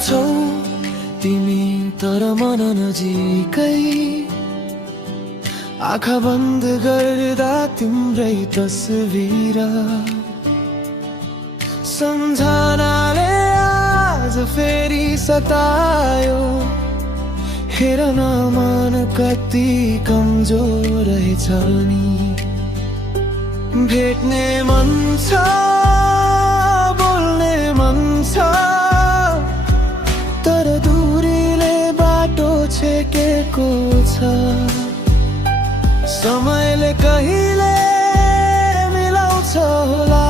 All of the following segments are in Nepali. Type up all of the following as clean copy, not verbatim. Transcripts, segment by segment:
छौ तिमी तर मन नजिकै, आँखा बन्द गर्दा तिम्रै तस्बिर सम्झनाले आज फेरि सतायो। हेर न मन कति कमजोर रहेछ नि, भेट्ने मन छ बोल्ने मन छ, तर दूरीले बाटो छेकेको छ। समयले कहिले मिलाउँछ होला,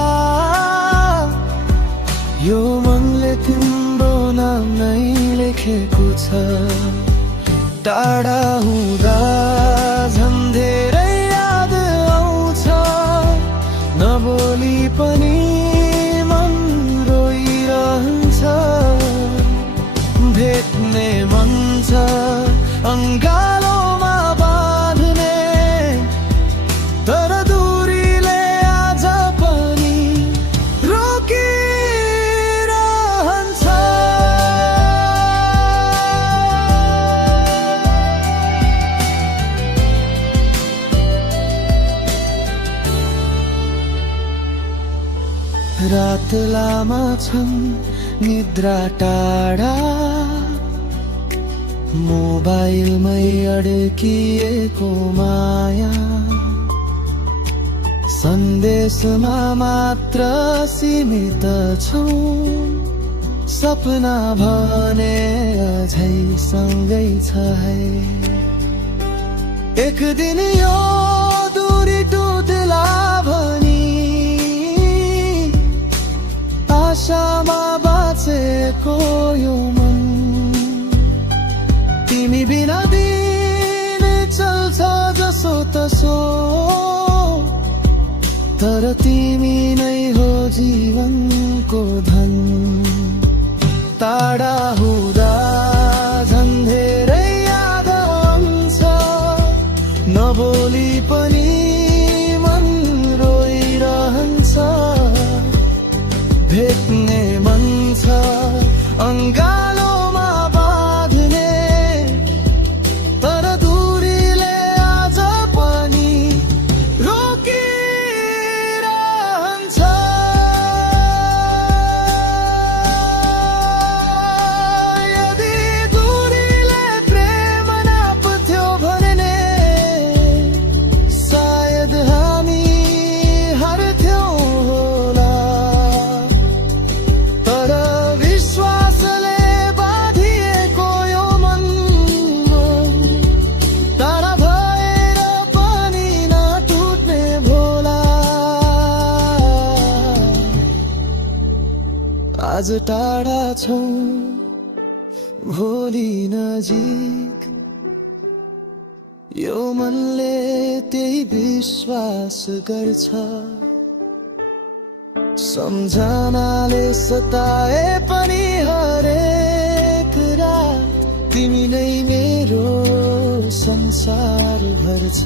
यो मनले तिम्रो नाम नै लेखेको छ। टाढा हुँदा झन् धेरै याद आउँछ, नबोली पनि मन रोइरहन्छ। भेट्ने मन छ अङ्गालोमा बाँध्ने, तर दूरीले आज पनि रोकिरहन्छ। रात लामा छन् निद्रा टाढा, मोबाइलमै अड्किएको माया, सन्देशमा मात्र सीमित छौं। सपना भने अझै सँगै छ है, एक दिन यो दूरी टुट्ला भनी आशामा बाँचेको यो मन। तिमी बिना दिन चल्छ जसो तसो, तर तिमी नै हो जीवनको धन। टाढा हुँदा झन् धेरै याद आउँछ, नबोली पनि मन रोइरहन्छ। भेट्ने मन छ अङ्गालोमा बाँध्ने, तर दूरीले आज पनि रोकिरहन्छ। यदि दूरीले प्रेम नाप्थ्यो भने सायद हामी हार्थ्यौं होला, तर विश्वासले बाँधिएको यो मन टाढा भएर पनि नटुट्ने भोला। आज टाढा छौ भोलि नजिक, यो मनले त्यही विश्वास गर्छ। सम्झनाले सताए पनि हरेक रात तिमी नै मेरो संसार भर छ।